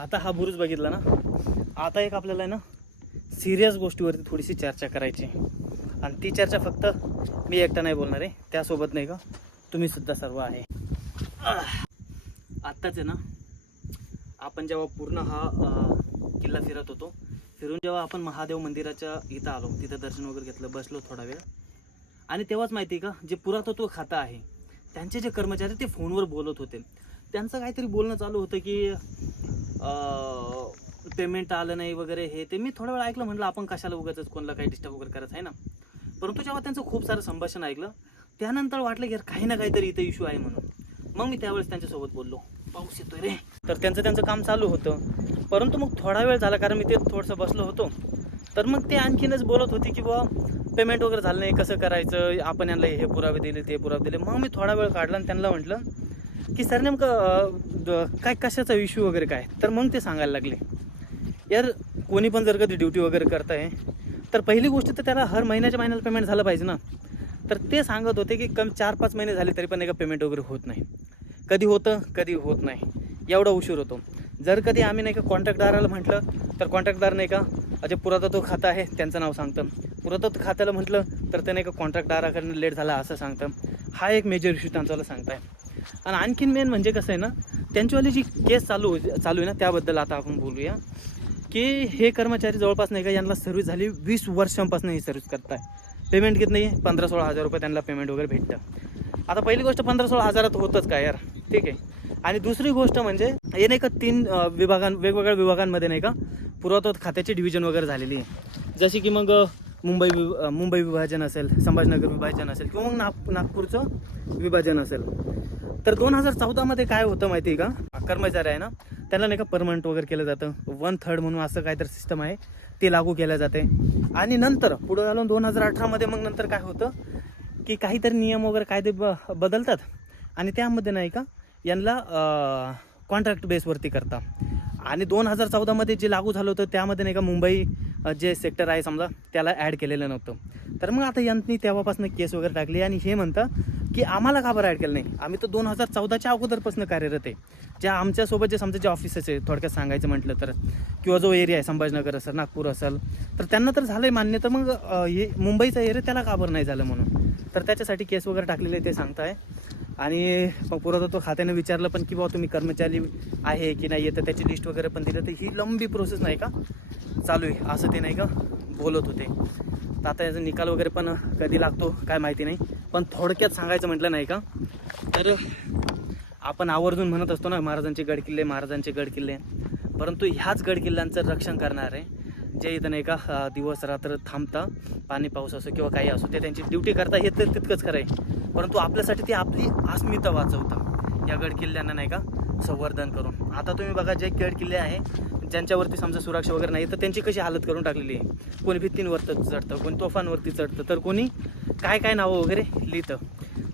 आता हा बुरुज बघितला ना? आता एक आपल्याला आहे ना सिरियस गोष्टीवरती थोडीशी चर्चा करायची आहे. आणि ती चर्चा फक्त मी एकटा नाही बोलणार आहे. त्यासोबत नाही का तुम्ही सुद्धा सर्व आहे. आत्ताच आहे ना आपण जेव्हा पूर्ण हा किल्ला फिरत होतो फिरून जेव्हा आपण महादेव मंदिराच्या इथं आलो तिथं दर्शन वगैरे घेतलं बसलो थोडा वेळ. आणि तेव्हाच माहिती आहे का जे पुरातत्व खातं आहे त्यांचे जे कर्मचारी ते फोनवर बोलत होते. त्यांचं काहीतरी बोलणं चालू होतं की पेमेंट आलं नाही वगैरे हे ते. मी थोडा वेळ ऐकलं म्हटलं आपण कशाला उगाच कोणाला काही डिस्टर्ब वगैरे करायचं आहे ना? परंतु जेव्हा त्यांचं खूप सारं संभाषण ऐकलं त्यानंतर वाटलं की यार काही ना काहीतरी इथं इश्यू आहे म्हणून. मग मी त्यावेळेस त्यांच्यासोबत बोललो. पाऊस येतोय रे. तर त्यांचं त्यांचं काम चालू होतं. परंतु मग थोडा वेळ झाला कारण मी ते थोडंसं बसलो होतो. तर मग ते आणखीनच बोलत होते की बुवा पेमेंट वगैरे झालं नाही कसं करायचं? आपण यांना हे पुरावे दिले ते पुरावे दिले. मग मी थोडा वेळ काढला आणि त्यांना म्हटलं की सर नेमकं काय कशाचा इश्यू वगैरे काय? तर मग ते सांगायला लागले. यार कोणी पण जर कधी ड्युटी वगैरे करत आहे तर पहिली गोष्ट तर त्याला हर महिन्याच्या महिन्याला पेमेंट झालं पाहिजे ना. तर ते सांगत होते की कमी चार पाच महिने झाले तरी पण एका पेमेंट वगैरे होत नाही. कधी होतं कधी होत नाही. एवढा उशीर होतो. जर कधी आम्ही नाही का कॉन्ट्रॅक्टदाराला म्हटलं तर कॉन्ट्रॅक्टदार नाही का जे पुरातत्व खातं आहे त्यांचं नाव सांगतं. पुरातत्व खात्याला म्हटलं तर ते नाही का कॉन्ट्रॅक्टदाराकडनं लेट झाला असं सांगतं. हा एक मेजर इश्यू त्यांच्यावाला सांगताय आणि आणखीन मेन म्हणजे कसं आहे ना त्यांचीवाली जी केस चालू चालू आहे ना त्याबद्दल आता आपण बोलूया. की हे कर्मचारी जवळपास नाही का यांना सर्व्हिस झाली वीस वर्षांपासून ही सर्व्हिस करताय. पेमेंट घेत नाही पंधरा सोळा हजार रुपये त्यांना पेमेंट वगैरे भेटतं. आता पहिली गोष्ट पंधरा सोळा हजारात होतंच का यार. ठीक आहे. आणि दुसरी गोष्ट म्हणजे हे नाही का तीन विभागां वेगवेगळ्या विभागांमध्ये नाही का पुरातत्व खात्याची डिव्हिजन वगैरे झालेली आहे. जशी की मग मुंबई वि मुंबई विभाजन असेल संभाजीनगर विभाजन असेल किंवा मग नाग नागपूरचं विभाजन असेल. तर दोन हजार चौदामध्ये काय होतं माहिती आहे का? कर्मचारी आहे ना त्यांना नाही का परमनंट वगैरे केलं जातं. वन थर्ड म्हणून असं काहीतरी सिस्टम आहे ते लागू केलं जाते. आणि नंतर पुढे घालून दोन हजार अठरामध्ये मग नंतर काय होतं? की काहीतरी नियम वगैरे कायदे ब बदलतात. आणि त्यामध्ये नाही का यांना कॉन्ट्रॅक्ट बेसवरती करता आणि दोन हजार चौदामध्ये जे लागू झालं होतं त्यामध्ये नाही का मुंबई जे सेक्टर आहे समजा त्याला ॲड केलेलं नव्हतं. तर मग आता यांनी तेव्हापासून केस वगैरे टाकली आणि हे म्हणतं की आम्हाला का बरं ॲड केलं नाही? आम्ही तर दोन हजार चौदाच्या अगोदरपासून कार्यरत आहे. ज्या आमच्यासोबत जे समजा जे ऑफिसेस आहे थोडक्यात सांगायचं म्हटलं तर किंवा जो एरिया आहे संभाजीनगर असेल नागपूर असेल तर त्यांना तर झालं आहे मान्य. तर मग हे मुंबईचा एरिया त्याला का बरं नाही झालं म्हणून? तर त्याच्यासाठी केस वगैरे टाकलेले ते सांगताय. आणि मग पुरातत्व खात्याने विचारलं पण की बाबा तुम्ही कर्मचारी आहे की नाही तर त्याची लिस्ट वगैरे पण दिलं. तर ही लंबी प्रोसेस नाही का? चालू आहे. असं ते नाही का? बोलत होते. तर आता याचा निकाल वगैरे पण कधी लागतो काय माहिती नाही. पण थोडक्यात सांगायचं म्हटलं नाही का? तर आपण आवर्जून म्हणत असतो ना महाराजांचे गडकिल्ले महाराजांचे गडकिल्ले. परंतु ह्याच गडकिल्ल्यांचं रक्षण रक्षण करणारे जे इथं नाही का दिवस रात्र थांबता पाणी पाऊस असो किंवा काही असो ते त्यांची ड्युटी करता हे तर तितकंच खरं आहे. परंतु आपल्यासाठी ते आपली अस्मिता वाचवतं या गड किल्ल्यांना नाही का संवर्धन करून. आता तुम्ही बघा जे गड किल्ले आहे ज्यांच्यावरती समजा सुरक्षा वगैरे नाही तर त्यांची कशी हालत करून टाकलेली आहे? कोणी भित्तींवरती चढतं कोणी तोफांवरती चढतं तर कोणी काय काय नावं वगैरे लिहितं?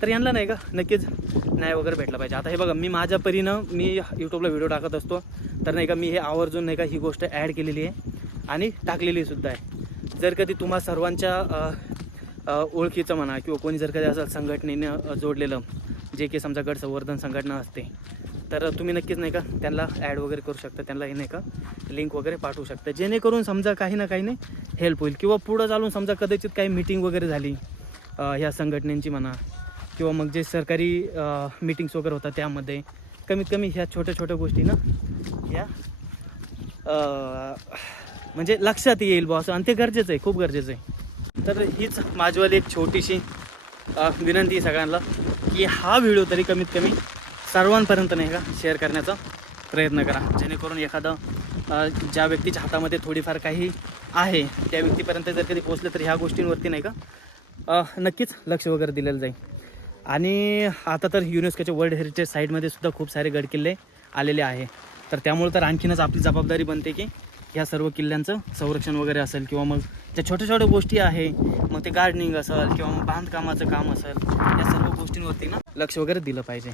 तर यांना नाही का नक्कीच न्याय वगैरे भेटला पाहिजे. आता हे बघा मी माझ्या परीनं मी यूट्यूबला व्हिडिओ टाकत असतो तर नाही का मी हे आवर्जून नाही का ही गोष्ट ॲड केलेली आहे. आणि टाकलेली सुद्धा आहे. जर कधी तुम्हा सर्वांच्या ओळखीचं म्हणा किंवा कोणी जर कधी असेल संघटनेनं जोडलेलं जे की समजा गड संवर्धन संघटना असते तर तुम्ही नक्कीच नाही का त्यांना ॲड वगैरे करू शकता त्यांना हे नाही का लिंक वगैरे पाठवू शकता. जेणेकरून समजा काही ना काही नाही हेल्प होईल. किंवा पुढं चालून समजा कदाचित काही मीटिंग वगैरे झाली ह्या संघटनेची म्हणा किंवा मग जे सरकारी मीटिंग्स वगैरे होतात त्यामध्ये कमीत कमी ह्या छोट्या छोट्या गोष्टी ना ह्या म्हणजे लक्षात येईल बॉस आणि ते गरजेचं आहे खूप गरजेचं आहे. तर हीच माझीवाली एक छोटीशी विनंती आहे सगळ्यांना की हा व्हिडिओ तरी कमीत कमी सर्वांपर्यंत नाही का शेअर करण्याचा प्रयत्न करा. जेणेकरून एखादं ज्या व्यक्तीच्या हातामध्ये थोडीफार काही आहे त्या व्यक्तीपर्यंत जर कधी पोहोचलं तर ह्या गोष्टींवरती नाही का नक्कीच लक्ष वगैरे दिलेलं जाईल. आणि आता तर युनेस्कोच्या वर्ल्ड हेरिटेज साईटमध्ये सुद्धा खूप सारे गडकिल्ले आलेले आहे. तर त्यामुळे तर आणखीनच आपली जबाबदारी बनते की ह्या सर्व किल्ल्यांचं संरक्षण वगैरे असेल किंवा मग ज्या छोट्या छोट्या गोष्टी आहे मग ते गार्डनिंग असेल किंवा मग बांधकामाचं काम असेल या सर्व गोष्टींवरती ना लक्ष वगैरे दिलं पाहिजे.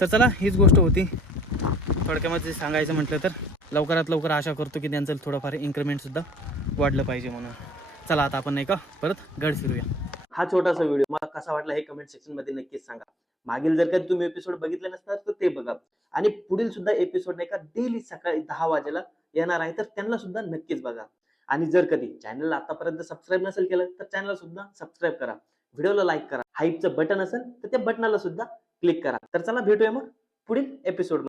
तर चला हीच गोष्ट होती. थोडक्यामध्ये सांगायचं म्हटलं तर लवकरात लवकर आशा करतो की त्यांचं थोडंफार इन्क्रीमेंटसुद्धा वाढलं पाहिजे म्हणून. चला आता आपण नाही का परत गड फिरूया. हा छोटासा व्हिडिओ मला कसा वाटला हे कमेंट सेक्शनमध्ये नक्कीच सांगा. मागील जर कधी तुम्ही एपिसोड बघितले नसतात तर ते बघा. आणि पुढील सुद्धा एपिसोड नाही का डेली सकाळी दहा वाजेला येणार आहे तर त्यांना सुद्धा नक्कीच बघा. आणि जर कधी चॅनलला आतापर्यंत सबस्क्राईब नसेल केलं तर चॅनलला सुद्धा सबस्क्राईब करा. व्हिडिओला लाईक करा. हाईपचं बटन असेल तर त्या बटनाला सुद्धा क्लिक करा. तर चला भेटूया मग पुढील एपिसोड